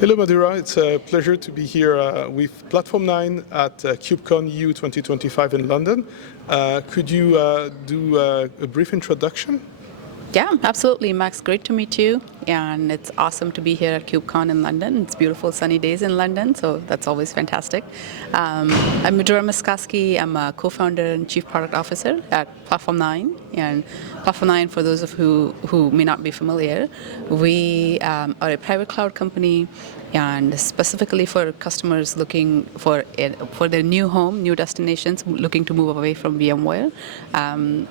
Hello, Madhura. It's a pleasure to be here with Platform9 at KubeCon EU 2025 in London. Could you do a brief introduction? Yeah, absolutely, Max. Great to meet you. And it's awesome to be here at KubeCon in London. It's beautiful sunny days in London, so that's always fantastic. I'm Madhura Maskasky. I'm a co-founder and chief product officer at Platform9. And Platform9, for those of who may not be familiar, we are a private cloud company, and specifically for customers looking for their new home, new destinations, looking to move away from VMware.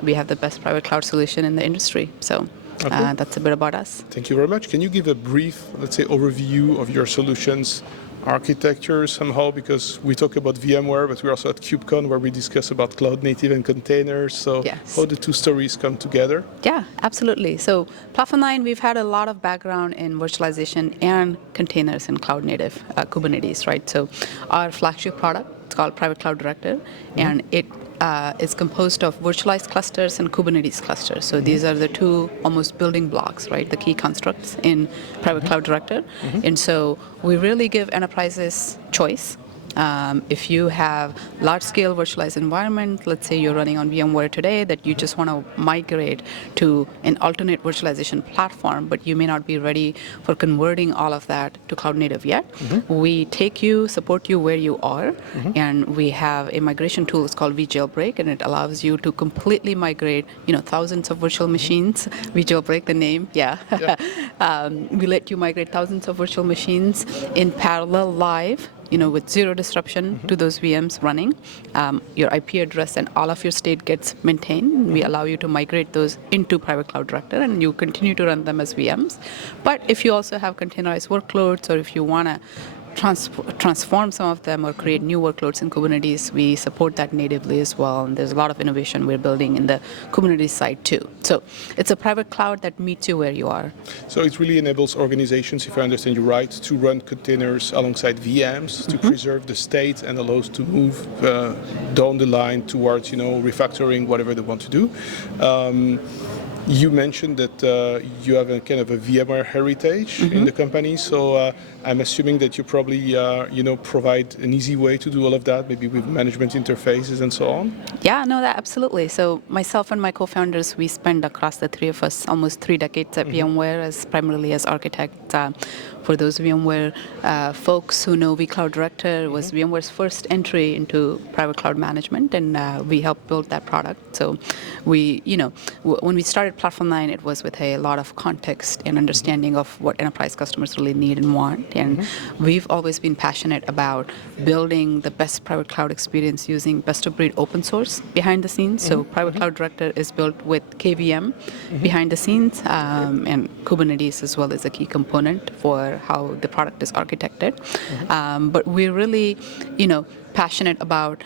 We have the best private cloud solution in the industry. So that's a bit about us. Thank you very much. Can you give a brief, let's say, overview of your solutions architecture somehow? Because we talk about VMware, but we're also at KubeCon where we discuss about cloud native and containers. So yes. How the two stories come together? Yeah, absolutely. So Platform9, we've had a lot of background in virtualization and containers and cloud native Kubernetes, right? So our flagship product, it's called Private Cloud Director, and it is composed of virtualized clusters and Kubernetes clusters. So these are the two almost building blocks, right? The key constructs in Private Cloud Director. And so we really give enterprises choice. If you have large-scale virtualized environment, let's say you're running on VMware today, that you just want to migrate to an alternate virtualization platform, but you may not be ready for converting all of that to cloud native yet. We take you, support you where you are, and we have a migration tool. It's called vJailbreak, and it allows you to completely migrate, thousands of virtual machines. vJailbreak, the name, we let you migrate thousands of virtual machines in parallel live, with zero disruption to those VMs running. Your IP address and all of your state gets maintained. We allow you to migrate those into Private Cloud Director, and you continue to run them as VMs. But if you also have containerized workloads, or if you want to transform some of them or create new workloads in Kubernetes, we support that natively as well. And there's a lot of innovation we're building in the Kubernetes side too. So it's a private cloud that meets you where you are. So it really enables organizations, if I understand you right, to run containers alongside VMs to preserve the state and allows to move down the line towards, refactoring whatever they want to do. You mentioned that you have a kind of a VMware heritage in the company, so I'm assuming that you probably, provide an easy way to do all of that, maybe with management interfaces and so on. Yeah, no, absolutely. So myself and my co-founders, we spent across the three of us almost 3 decades at VMware primarily as architects. For those VMware folks who know vCloud Director, was VMware's first entry into private cloud management, and we helped build that product. So we, when we started Platform9, it was with a lot of context and understanding of what enterprise customers really need and want. And we've always been passionate about building the best private cloud experience using best-of-breed open source behind the scenes. So Private Cloud Director is built with KVM behind the scenes, and Kubernetes as well is a key component for how the product is architected. But we're really, passionate about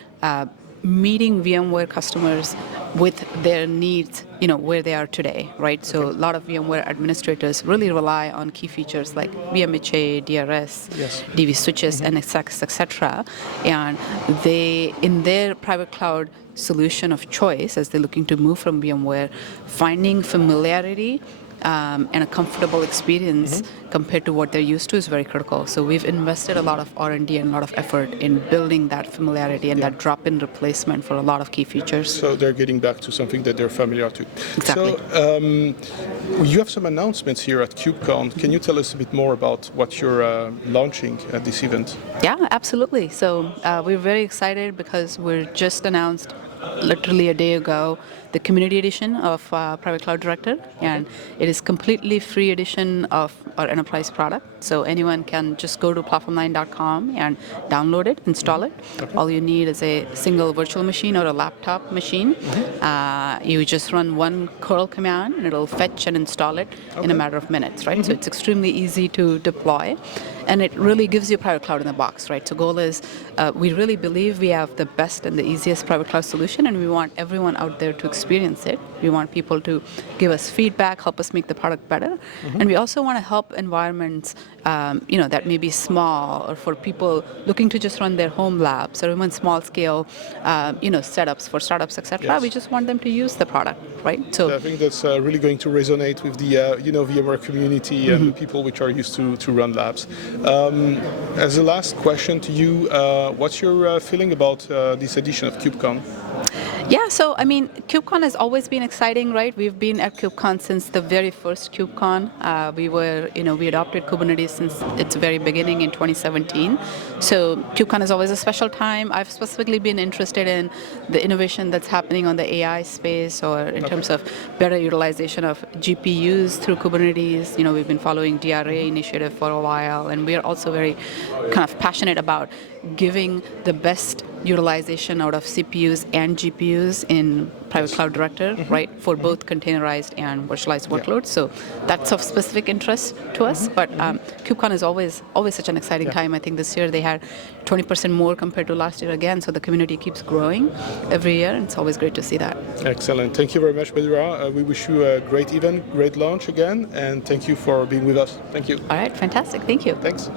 meeting VMware customers with their needs, where they are today, right? So a lot of VMware administrators really rely on key features like VMHA, DRS, DV switches, NSX, etc. And they, in their private cloud solution of choice, as they're looking to move from VMware, finding familiarity and a comfortable experience compared to what they're used to is very critical. So we've invested a lot of R&D and a lot of effort in building that familiarity and that drop-in replacement for a lot of key features. So they're getting back to something that they're familiar to. Exactly. So you have some announcements here at KubeCon. Can you tell us a bit more about what you're launching at this event? Yeah, absolutely. So we're very excited because we're just announced literally a day ago the community edition of Private Cloud Director, and it is completely free edition of our enterprise product. So anyone can just go to platform9.com and download it, install it. All you need is a single virtual machine or a laptop machine. You just run one curl command and it'll fetch and install it in a matter of minutes, right? So it's extremely easy to deploy, and it really gives you private cloud in the box, right? So goal is, we really believe we have the best and the easiest private cloud solution, and we want everyone out there to experience it We want people to give us feedback, help us make the product better. And we also want to help environments that may be small, or for people looking to just run their home labs, or even small scale setups for startups, etc. Yes. We just want them to use the product, right? So I think that's really going to resonate with the VMware community and the people which are used to run labs. As a last question to you, what's your feeling about this edition of KubeCon? Yeah, so I mean, KubeCon has always been exciting, right? We've been at KubeCon since the very first KubeCon. We adopted Kubernetes since its very beginning in 2017. So KubeCon is always a special time. I've specifically been interested in the innovation that's happening on the AI space, or in terms of better utilization of GPUs through Kubernetes. We've been following DRA initiative for a while, and we are also very kind of passionate about giving the best utilization out of CPUs and GPUs in Private Cloud Director, right, for both containerized and virtualized workloads. So that's of specific interest to us. But KubeCon is always such an exciting time. I think this year they had 20% more compared to last year again. So the community keeps growing every year, and it's always great to see that. Excellent. Thank you very much, Madhura. We wish you a great event, great launch again, and thank you for being with us. Thank you. All right, fantastic. Thank you. Thanks.